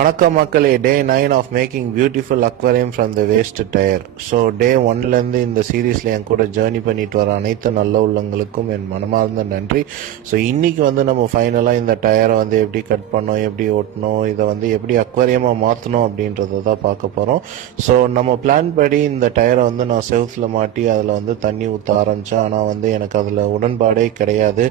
வணக்கம் மக்களே, day 9 of making beautiful aquarium from the waste tyre. So day 1லேருந்து இந்த சீரீஸில் என் கூட ஜேர்னி பண்ணிட்டு வர அனைத்து நல்ல உள்ளங்களுக்கும் என் மனமார்ந்த நன்றி. ஸோ இன்றைக்கி நம்ம ஃபைனலாக இந்த டயரை எப்படி கட் பண்ணோம், எப்படி ஓட்டணும், இதை எப்படி அக்வாரியமாக மாற்றணும் அப்படின்றத தான் பார்க்க போகிறோம். ஸோ நம்ம பிளான் படி இந்த டயரை நான் செவுத்தில் மாட்டி அதில் தண்ணி ஊற்ற ஆரம்பித்தேன். ஆனால் எனக்கு அதில் உடன்பாடே கிடையாது.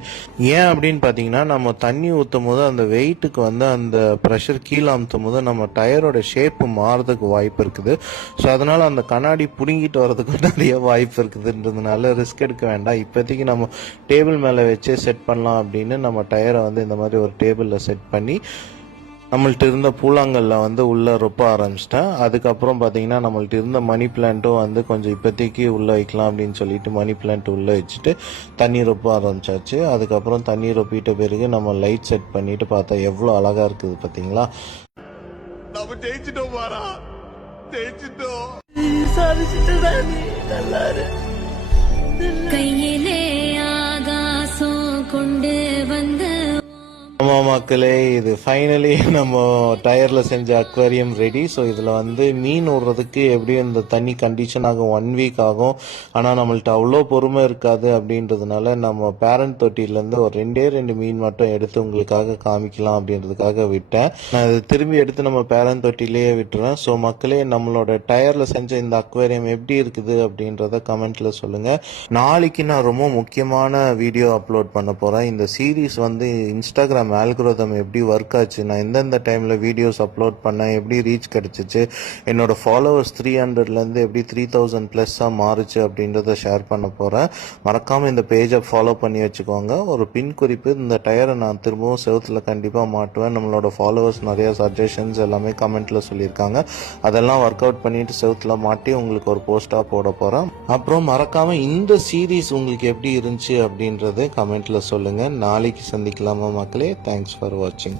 ஏன் அப்படின்னு பார்த்தீங்கன்னா, நம்ம தண்ணி ஊற்றும் போது அந்த வெயிட்டுக்கு அந்த ப்ரெஷர் கீழே அமுத்தும் போது நம்ம டயரோட ஷேப்பு மாறதுக்கு வாய்ப்பு இருக்குது. ஸோ அதனால் அந்த கண்ணாடி பிடுங்கிட்டு வரதுக்கு நிறைய வாய்ப்பு இருக்குதுன்றதுனால ரிஸ்க் எடுக்க வேண்டாம். இப்போதைக்கு நம்ம டேபிள் மேலே வச்சே செட் பண்ணலாம் அப்படின்னு நம்ம டயரை இந்த மாதிரி ஒரு டேபிளில் செட் பண்ணி நம்மள்ட்ட இருந்த பூலாங்கல்ல உள்ளே ரொப்ப ஆரம்பிச்சிட்டேன். அதுக்கப்புறம் பார்த்தீங்கன்னா நம்மள்ட்ட இருந்த மணி பிளான்ட்டும் கொஞ்சம் இப்போதைக்கு உள்ளே வைக்கலாம் அப்படின்னு சொல்லிட்டு மணி பிளான்ட் உள்ளே வச்சுட்டு தண்ணி ரொப்ப ஆரம்பிச்சாச்சு. அதுக்கப்புறம் தண்ணி ரொப்பிட்ட பிறகு நம்ம லைட் செட் பண்ணிட்டு பார்த்தா எவ்வளோ அழகாக இருக்குது பார்த்தீங்களா. நம்ம ஜெயிச்சிட்டோம் பாரா, ஜெயிச்சிட்டோம். கையிலே ஆகாசம் கொண்டு வந்த ஆமாம் மக்களே, இது ஃபைனலி நம்ம டயரில் செஞ்ச அக்வாரியம் ரெடி. ஸோ இதில் மீன் விடுறதுக்கு எப்படியும் இந்த தண்ணி கண்டிஷன் ஆகும் 1 வீக் ஆகும். ஆனால் நம்மள்ட்ட அவ்வளோ பொறுமை இருக்காது. அப்படின்றதுனால நம்ம பேரண்ட் தொட்டிலேருந்து ஒரு 2 மீன் மட்டும் எடுத்து உங்களுக்காக காமிக்கலாம் அப்படின்றதுக்காக விட்டேன். நான் இது திரும்பி எடுத்து நம்ம பேரண்ட் தொட்டிலேயே விட்டுருவேன். ஸோ மக்களே, நம்மளோட டயரில் செஞ்ச இந்த அக்வாரியம் எப்படி இருக்குது அப்படின்றத கமெண்ட்டில் சொல்லுங்கள். நாளைக்கு நான் ரொம்ப முக்கியமான வீடியோ அப்லோட் பண்ண போகிறேன். இந்த சீரீஸ் இன்ஸ்டாகிராம் ஆல்கோரிதம் எப்படி ஒர்க் ஆச்சு, நான் எந்தெந்த டைமில் வீடியோஸ் அப்லோட் பண்ணேன், எப்படி ரீச் கிடச்சிச்சு, என்னோட ஃபாலோவர்ஸ் 300லேருந்து எப்படி 3000+ மாறுச்சு அப்படின்றத ஷேர் பண்ண போகிறேன். மறக்காமல் இந்த பேஜை ஃபாலோ பண்ணி வச்சுக்கோங்க. ஒரு பின் குறிப்பு, இந்த டயரை நான் திரும்பவும் செவுத்தில் கண்டிப்பாக மாட்டுவேன். நம்மளோட ஃபாலோவர்ஸ் நிறையா சஜஷன்ஸ் எல்லாமே கமெண்ட்டில் சொல்லியிருக்காங்க. அதெல்லாம் ஒர்க் அவுட் பண்ணிவிட்டு செவுத்தில் மாட்டி உங்களுக்கு ஒரு போஸ்ட்டாக போட போகிறேன். அப்புறம் மறக்காமல் இந்த சீரீஸ் உங்களுக்கு எப்படி இருந்துச்சு அப்படின்றது கமெண்ட்டில் சொல்லுங்கள். நாளைக்கு சந்திக்கலாமா மக்களே. Thanks for watching.